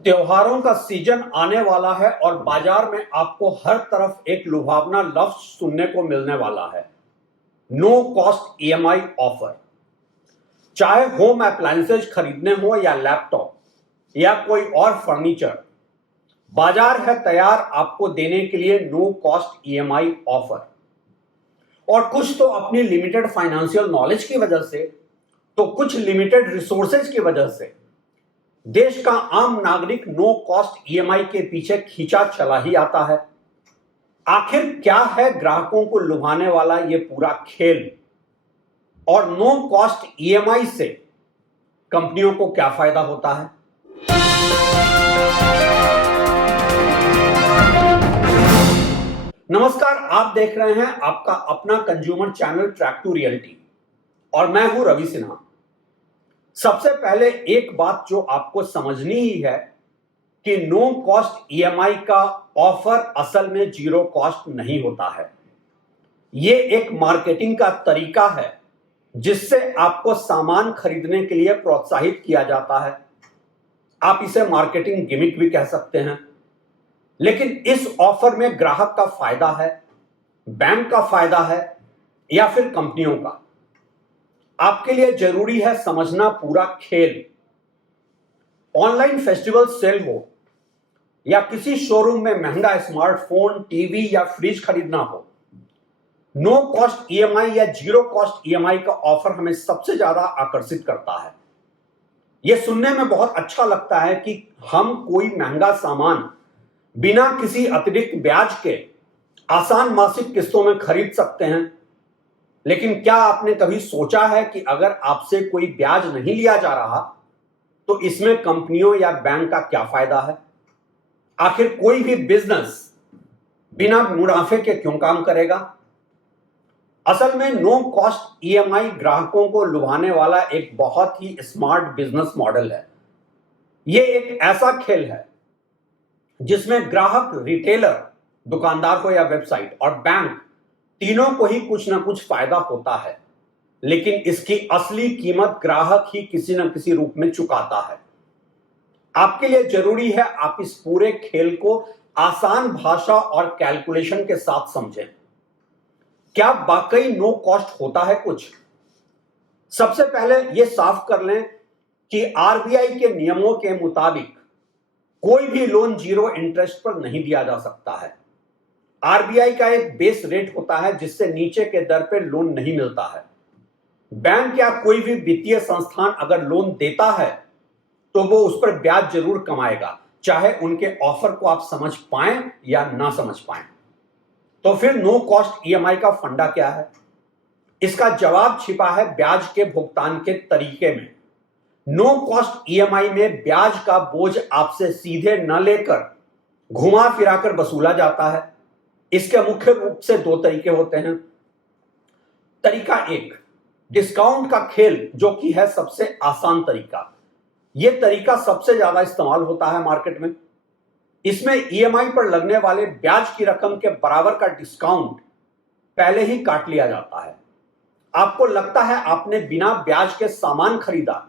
त्योहारों का सीजन आने वाला है और बाजार में आपको हर तरफ एक लुभावना लफ्ज सुनने को मिलने वाला है, नो कॉस्ट ईएमआई ऑफर। चाहे होम अप्लायंसेज खरीदने हो या लैपटॉप या कोई और फर्नीचर, बाजार है तैयार आपको देने के लिए नो कॉस्ट ईएमआई ऑफर। और कुछ तो अपनी लिमिटेड फाइनेंशियल नॉलेज की वजह से, तो कुछ लिमिटेड रिसोर्सेज की वजह से देश का आम नागरिक नो कॉस्ट ईएमआई के पीछे खींचा चला ही आता है। आखिर क्या है ग्राहकों को लुभाने वाला ये पूरा खेल, और नो कॉस्ट ईएमआई से कंपनियों को क्या फायदा होता है? नमस्कार, आप देख रहे हैं आपका अपना consumer channel track to reality और मैं हूं रवि सिन्हा। सबसे पहले एक बात जो आपको समझनी ही है कि नो कॉस्ट ईएमआई का ऑफर असल में जीरो कॉस्ट नहीं होता है। यह एक मार्केटिंग का तरीका है जिससे आपको सामान खरीदने के लिए प्रोत्साहित किया जाता है। आप इसे मार्केटिंग गिमिक भी कह सकते हैं। लेकिन इस ऑफर में ग्राहक का फायदा है, बैंक का फायदा है या फिर कंपनियों का? आपके लिए जरूरी है समझना पूरा खेल। ऑनलाइन फेस्टिवल सेल हो या किसी शोरूम में महंगा स्मार्टफोन, टीवी या फ्रिज खरीदना हो, नो कॉस्ट ईएमआई या जीरो कॉस्ट ईएमआई का ऑफर हमें सबसे ज्यादा आकर्षित करता है। यह सुनने में बहुत अच्छा लगता है कि हम कोई महंगा सामान बिना किसी अतिरिक्त ब्याज के आसान मासिक किस्तों में खरीद सकते हैं। लेकिन क्या आपने कभी सोचा है कि अगर आपसे कोई ब्याज नहीं लिया जा रहा तो इसमें कंपनियों या बैंक का क्या फायदा है? आखिर कोई भी बिजनेस बिना मुनाफे के क्यों काम करेगा? असल में नो कॉस्ट ईएमआई ग्राहकों को लुभाने वाला एक बहुत ही स्मार्ट बिजनेस मॉडल है। यह एक ऐसा खेल है जिसमें ग्राहक, रिटेलर, दुकानदार हो या वेबसाइट, और बैंक तीनों को ही कुछ ना कुछ फायदा होता है। लेकिन इसकी असली कीमत ग्राहक ही किसी न किसी रूप में चुकाता है। आपके लिए जरूरी है आप इस पूरे खेल को आसान भाषा और कैलकुलेशन के साथ समझें। क्या वाकई नो कॉस्ट होता है कुछ? सबसे पहले यह साफ कर लें कि आरबीआई के नियमों के मुताबिक कोई भी लोन जीरो इंटरेस्ट पर नहीं दिया जा सकता है। आरबीआई का एक बेस रेट होता है जिससे नीचे के दर पे लोन नहीं मिलता है। बैंक या कोई भी वित्तीय संस्थान अगर लोन देता है तो वो उस पर ब्याज जरूर कमाएगा, चाहे उनके ऑफर को आप समझ पाएं या ना समझ पाएं। तो फिर नो कॉस्ट ईएमआई का फंडा क्या है? इसका जवाब छिपा है ब्याज के भुगतान के तरीके में। नो कॉस्ट ईएमआई में ब्याज का बोझ आपसे सीधे न लेकर घुमा फिराकर वसूला जाता है। इसके मुख्य रूप से दो तरीके होते हैं। तरीका एक, डिस्काउंट का खेल, जो कि है सबसे आसान तरीका। यह तरीका सबसे ज्यादा इस्तेमाल होता है मार्केट में। इसमें ईएमआई पर लगने वाले ब्याज की रकम के बराबर का डिस्काउंट पहले ही काट लिया जाता है। आपको लगता है आपने बिना ब्याज के सामान खरीदा,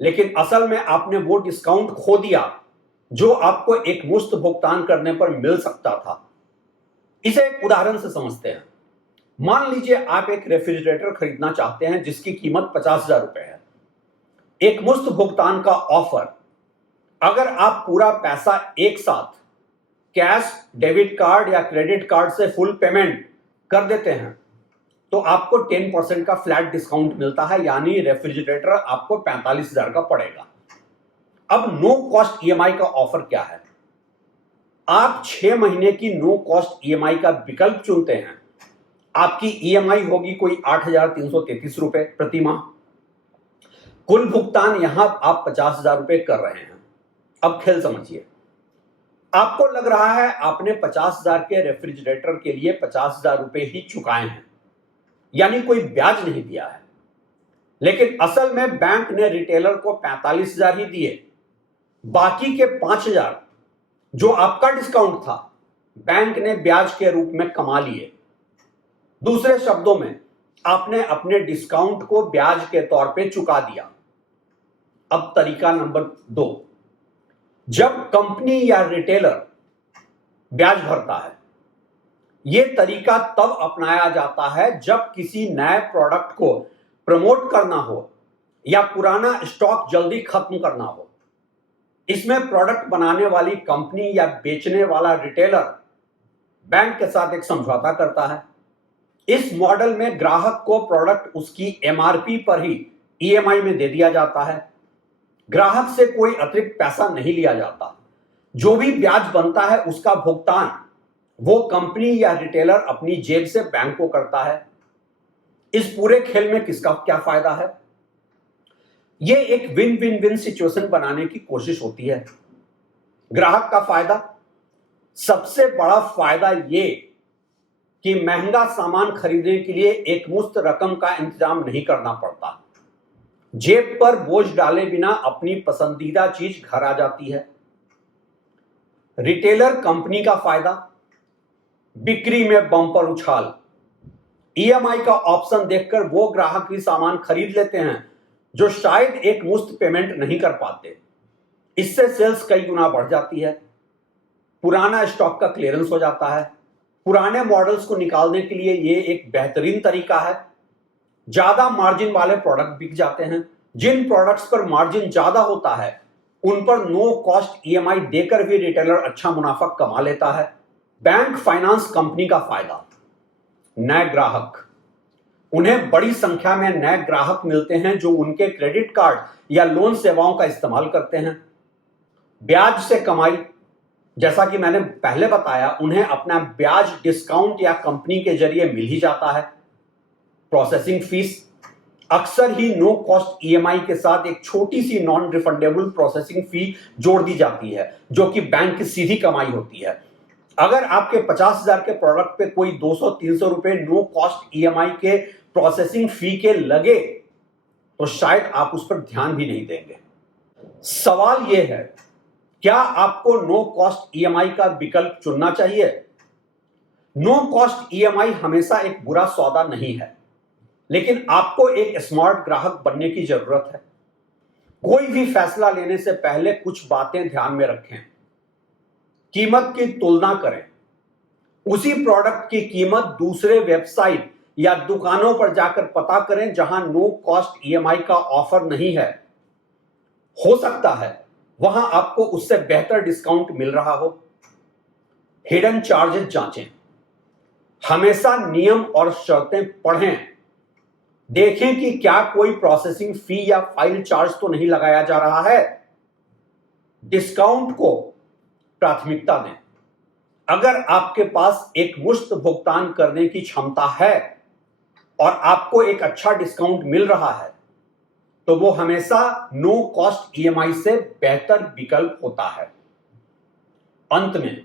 लेकिन असल में आपने वो डिस्काउंट खो दिया जो आपको एक मुश्त भुगतान करने पर मिल सकता था। इसे एक उदाहरण से समझते हैं। मान लीजिए आप एक रेफ्रिजरेटर खरीदना चाहते हैं जिसकी कीमत 50,000 रुपए है। एक मुश्त भुगतान का ऑफर, अगर आप पूरा पैसा एक साथ कैश, डेबिट कार्ड या क्रेडिट कार्ड से फुल पेमेंट कर देते हैं तो आपको 10% का फ्लैट डिस्काउंट मिलता है, यानी रेफ्रिजरेटर आपको 45,000 का पड़ेगा। अब नो कॉस्ट ईएमआई का ऑफर क्या है? आप 6 महीने की नो कॉस्ट ईएमआई का विकल्प चुनते हैं। आपकी ईएमआई होगी कोई 8,333 रुपए प्रति माह। कुल भुगतान यहां आप 50,000 रुपए कर रहे हैं। अब खेल समझिए। आपको लग रहा है आपने 50,000 के रेफ्रिजरेटर के लिए 50,000 रुपए ही चुकाए हैं, यानी कोई ब्याज नहीं दिया है। लेकिन असल में बैंक ने रिटेलर को 45,000 ही दिए। बाकी के 5,000 जो आपका डिस्काउंट था, बैंक ने ब्याज के रूप में कमा लिए। दूसरे शब्दों में, आपने अपने डिस्काउंट को ब्याज के तौर पे चुका दिया। अब तरीका नंबर 2, जब कंपनी या रिटेलर ब्याज भरता है, यह तरीका तब अपनाया जाता है जब किसी नए प्रोडक्ट को प्रमोट करना हो या पुराना स्टॉक जल्दी खत्म करना हो। इसमें प्रोडक्ट बनाने वाली कंपनी या बेचने वाला रिटेलर बैंक के साथ एक समझौता करता है। इस मॉडल में ग्राहक को प्रोडक्ट उसकी एमआरपी पर ही ईएमआई में दे दिया जाता है। ग्राहक से कोई अतिरिक्त पैसा नहीं लिया जाता। जो भी ब्याज बनता है उसका भुगतान वो कंपनी या रिटेलर अपनी जेब से बैंक को करता है। इस पूरे खेल में किसका क्या फायदा है? यह एक विन विन विन सिचुएशन बनाने की कोशिश होती है। ग्राहक का फायदा, सबसे बड़ा फायदा यह कि महंगा सामान खरीदने के लिए एक मुश्त रकम का इंतजाम नहीं करना पड़ता। जेब पर बोझ डाले बिना अपनी पसंदीदा चीज घर आ जाती है। रिटेलर कंपनी का फायदा, बिक्री में बम्पर उछाल। ईएमआई का ऑप्शन देखकर वो ग्राहक भी सामान खरीद लेते हैं जो शायद एक मुश्त पेमेंट नहीं कर पाते। इससे सेल्स कई गुना बढ़ जाती है। पुराना स्टॉक का क्लियरेंस हो जाता है। पुराने मॉडल्स को निकालने के लिए यह एक बेहतरीन तरीका है। ज्यादा मार्जिन वाले प्रोडक्ट बिक जाते हैं। जिन प्रोडक्ट्स पर मार्जिन ज्यादा होता है उन पर नो कॉस्ट ईएमआई देकर भी रिटेलर अच्छा मुनाफा कमा लेता है। बैंक फाइनेंस कंपनी का फायदा, नए ग्राहक। उन्हें बड़ी संख्या में नए ग्राहक मिलते हैं जो उनके क्रेडिट कार्ड या लोन सेवाओं का इस्तेमाल करते हैं। ब्याज से कमाई, जैसा कि मैंने पहले बताया, उन्हें अपना ब्याज डिस्काउंट या कंपनी के जरिए मिल ही जाता है। प्रोसेसिंग फीस, अक्सर ही नो कॉस्ट ईएमआई के साथ एक छोटी सी नॉन रिफंडेबल प्रोसेसिंग फी जोड़ दी जाती है जो कि बैंक की सीधी कमाई होती है। अगर आपके 50,000 के प्रोडक्ट पे कोई 200-300 रुपए नो कॉस्ट ईएमआई के प्रोसेसिंग फी के लगे तो शायद आप उस पर ध्यान भी नहीं देंगे। सवाल यह है, क्या आपको नो कॉस्ट ईएमआई का विकल्प चुनना चाहिए? नो कॉस्ट ईएमआई हमेशा एक बुरा सौदा नहीं है, लेकिन आपको एक स्मार्ट ग्राहक बनने की जरूरत है। कोई भी फैसला लेने से पहले कुछ बातें ध्यान में रखें। कीमत की तुलना करें। उसी प्रोडक्ट की कीमत दूसरे वेबसाइट या दुकानों पर जाकर पता करें जहां नो कॉस्ट ईएमआई का ऑफर नहीं है। हो सकता है वहां आपको उससे बेहतर डिस्काउंट मिल रहा हो। हिडन चार्जेस जांचें। हमेशा नियम और शर्तें पढ़ें। देखें कि क्या कोई प्रोसेसिंग फी या फाइल चार्ज तो नहीं लगाया जा रहा है। डिस्काउंट को प्राथमिकता दें। अगर आपके पास एक मुश्त भुगतान करने की क्षमता है और आपको एक अच्छा डिस्काउंट मिल रहा है तो वो हमेशा नो कॉस्ट ईएमआई से बेहतर विकल्प होता है। अंत में,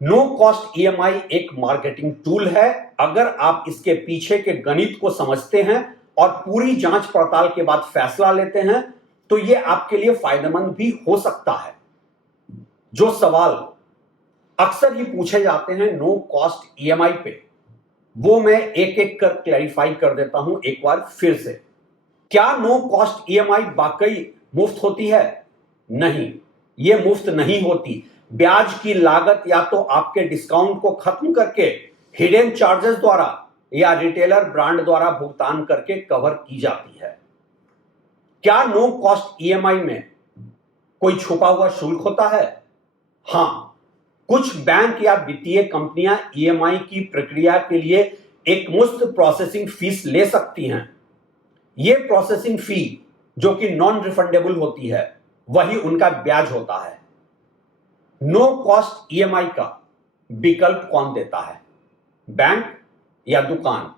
नो कॉस्ट ईएमआई एक मार्केटिंग टूल है। अगर आप इसके पीछे के गणित को समझते हैं और पूरी जांच पड़ताल के बाद फैसला लेते हैं तो यह आपके लिए फायदेमंद भी हो सकता है। जो सवाल अक्सर ही पूछे जाते हैं नो कॉस्ट ईएमआई पे, वो मैं एक एक कर क्लैरिफाई कर देता हूं एक बार फिर से। क्या नो कॉस्ट ईएमआई वाकई मुफ्त होती है? नहीं, यह मुफ्त नहीं होती। ब्याज की लागत या तो आपके डिस्काउंट को खत्म करके हिडन चार्जेस द्वारा या रिटेलर ब्रांड द्वारा भुगतान करके कवर की जाती है। क्या नो कॉस्ट ईएमआई में कोई छुपा हुआ शुल्क होता है? हां, कुछ बैंक या वित्तीय कंपनियां ईएमआई की प्रक्रिया के लिए एक मुफ्त प्रोसेसिंग फीस ले सकती हैं। यह प्रोसेसिंग फी जो कि नॉन रिफंडेबल होती है, वही उनका ब्याज होता है। नो कॉस्ट ईएमआई का विकल्प कौन देता है, बैंक या दुकान?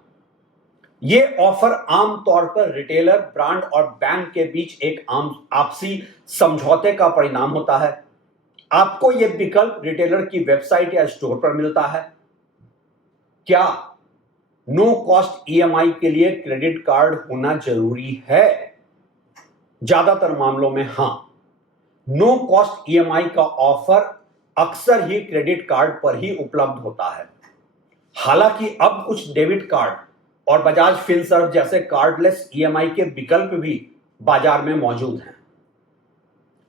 यह ऑफर आमतौर पर रिटेलर, ब्रांड और बैंक के बीच एक आपसी समझौते का परिणाम होता है। आपको यह विकल्प रिटेलर की वेबसाइट या स्टोर पर मिलता है। क्या नो कॉस्ट ईएमआई के लिए क्रेडिट कार्ड होना जरूरी है? ज्यादातर मामलों में हां। नो कॉस्ट ईएमआई का ऑफर अक्सर ही क्रेडिट कार्ड पर ही उपलब्ध होता है। हालांकि अब कुछ डेबिट कार्ड और बजाज फिनसर्व जैसे कार्डलेस ईएमआई के विकल्प भी बाजार में मौजूद हैं।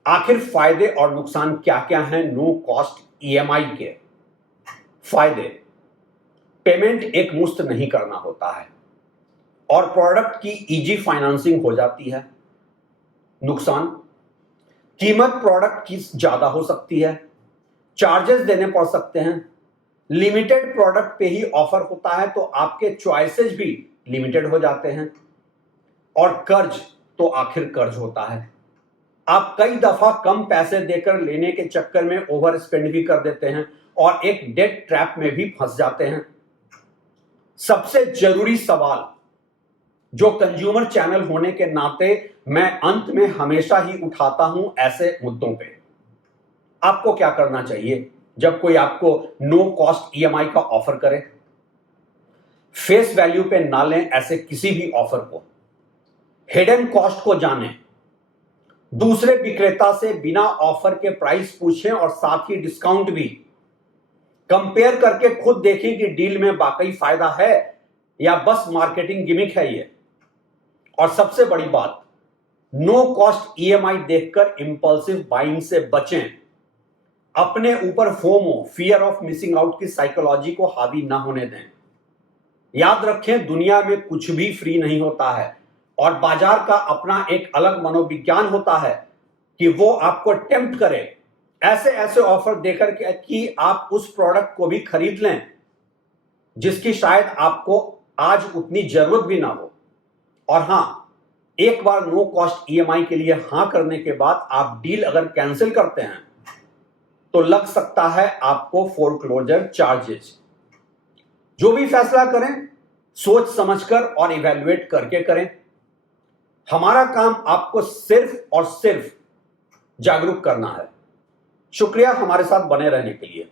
आखिर फायदे और नुकसान क्या क्या हैं नो कॉस्ट ईएमआई के? फायदे, पेमेंट एक मुश्त नहीं करना होता है और प्रोडक्ट की इजी फाइनेंसिंग हो जाती है। नुकसान, कीमत प्रोडक्ट की ज्यादा हो सकती है, चार्जेस देने पड़ सकते हैं, लिमिटेड प्रोडक्ट पे ही ऑफर होता है तो आपके चॉइसेस भी लिमिटेड हो जाते हैं, और कर्ज तो आखिर कर्ज होता है, आप कई दफा कम पैसे देकर लेने के चक्कर में ओवर स्पेंड भी कर देते हैं और एक डेट ट्रैप में भी फंस जाते हैं। सबसे जरूरी सवाल जो कंज्यूमर चैनल होने के नाते मैं अंत में हमेशा ही उठाता हूं ऐसे मुद्दों पे, आपको क्या करना चाहिए जब कोई आपको नो कॉस्ट ईएमआई का ऑफर करे? फेस वैल्यू पे ना लें ऐसे किसी भी ऑफर को, हिडन कॉस्ट को जानें, दूसरे विक्रेता से बिना ऑफर के प्राइस पूछें और साथ ही डिस्काउंट भी कंपेयर करके खुद देखें कि डील में वाकई फायदा है या बस मार्केटिंग गिमिक है ये। और सबसे बड़ी बात, नो कॉस्ट ईएमआई देखकर इंपल्सिव बाइंग से बचें, अपने ऊपर FOMO, fear of missing out की साइकोलॉजी को हावी ना होने दें। याद रखें, दुनिया में कुछ भी फ्री नहीं होता है और बाजार का अपना एक अलग मनोविज्ञान होता है कि वो आपको टेम्प्ट करे ऐसे ऐसे ऑफर देकर कि आप उस प्रोडक्ट को भी खरीद लें जिसकी शायद आपको आज उतनी जरूरत भी ना हो। और हां, एक बार नो कॉस्ट ईएमआई के लिए हां करने के बाद आप डील अगर कैंसिल करते हैं तो लग सकता है आपको फोरक्लोजर चार्जेस। जो भी फैसला करें सोच समझकर और इवैल्यूएट करके करें। हमारा काम आपको सिर्फ और सिर्फ जागरूक करना है। शुक्रिया हमारे साथ बने रहने के लिए।